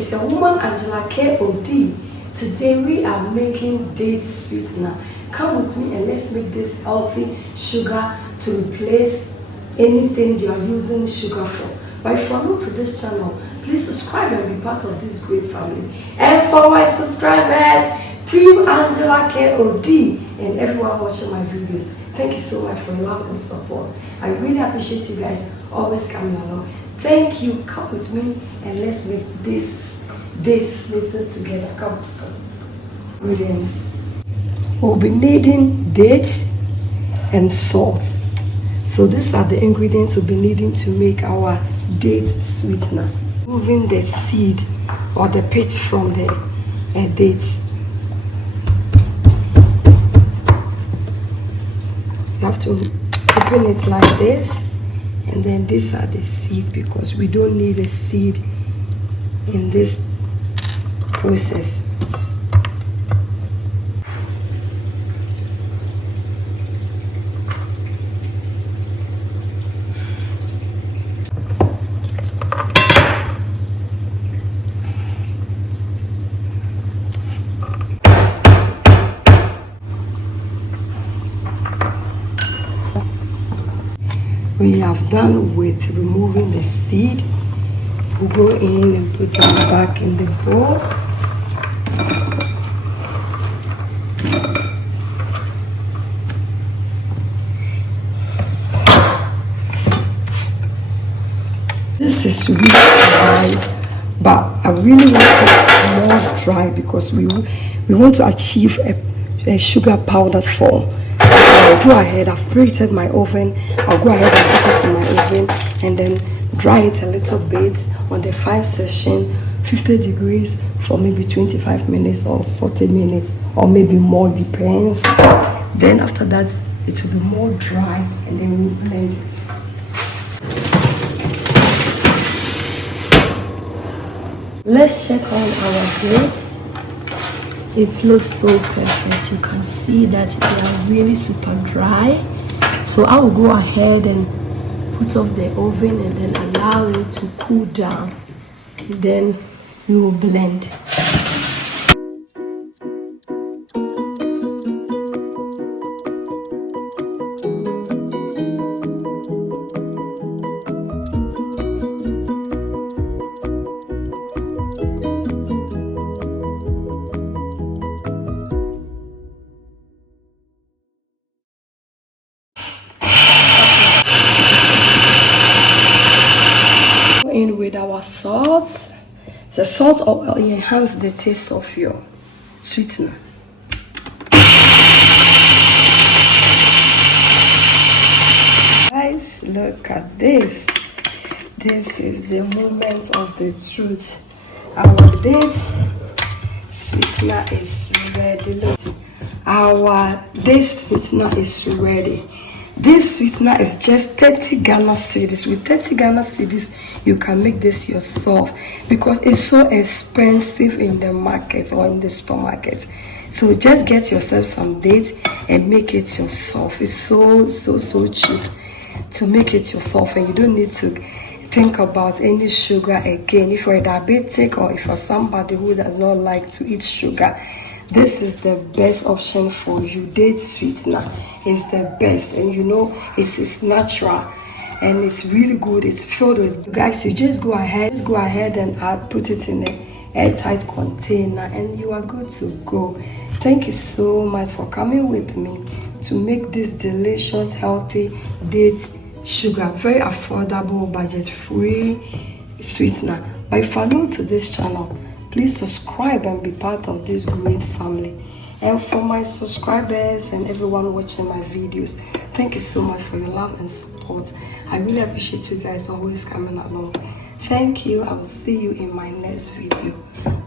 it's your woman Angela KOD. Today we are making date sweetener. Come with me and let's make this healthy sugar to replace anything you are using sugar for. But if you are new to this channel, please subscribe and be part of this great family. And for my subscribers, Team Angela KOD and everyone watching my videos, thank you so much for your love and support. I really appreciate you guys always coming along. Thank you. Come with me and let's make this date sweeteners together. Come. Brilliant. We'll be needing dates and salt. So these are the ingredients we'll be needing to make our date sweetener. Removing the seed or the pits from the dates. You have to open it like this, and then these are the seed because we don't need a seed in this process. We have done with removing the seed. We'll go in and put them back in the bowl. This is really dry, but I really want it more dry because we want to achieve a sugar powder form. I'll go ahead, I've preheated my oven. I'll go ahead and put it in my oven and then dry it a little bit on the 5 session, 50 degrees for maybe 25 minutes or 40 minutes or maybe more, depends. Then after that, it will be more dry and then we'll blend it. Let's check on our dates. It looks so perfect. You can see that they are really super dry. So I will go ahead and put off the oven and then allow it to cool down. Then we will blend. In with our salt. The salt will enhance the taste of your sweetener. Guys, look at this. This is the moment of the truth. Our dates sweetener is ready. Look, our dates sweetener is ready. This sweetener is just 30 Ghana cedis. With 30 Ghana cedis, you can make this yourself because it's so expensive in the market or in the supermarket. So just get yourself some dates and make it yourself. It's so cheap to make it yourself, and you don't need to think about any sugar again. If you're a diabetic or if you're somebody who does not like to eat sugar, this is the best option for you. Date sweetener is the best, and you know it's natural and it's really good. It's filled with, guys, you just go ahead and put it in an airtight container and you are good to go. Thank you so much for coming with me to make this delicious healthy date sugar, very affordable, budget-free sweetener. But if you're new to this channel, please subscribe and be part of this great family. And for my subscribers and everyone watching my videos, thank you so much for your love and support. I really appreciate you guys always coming along. Thank you. I will see you in my next video.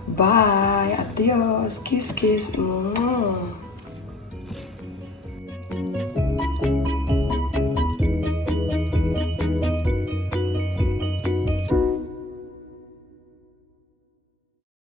Bye. Adios. Kiss, kiss.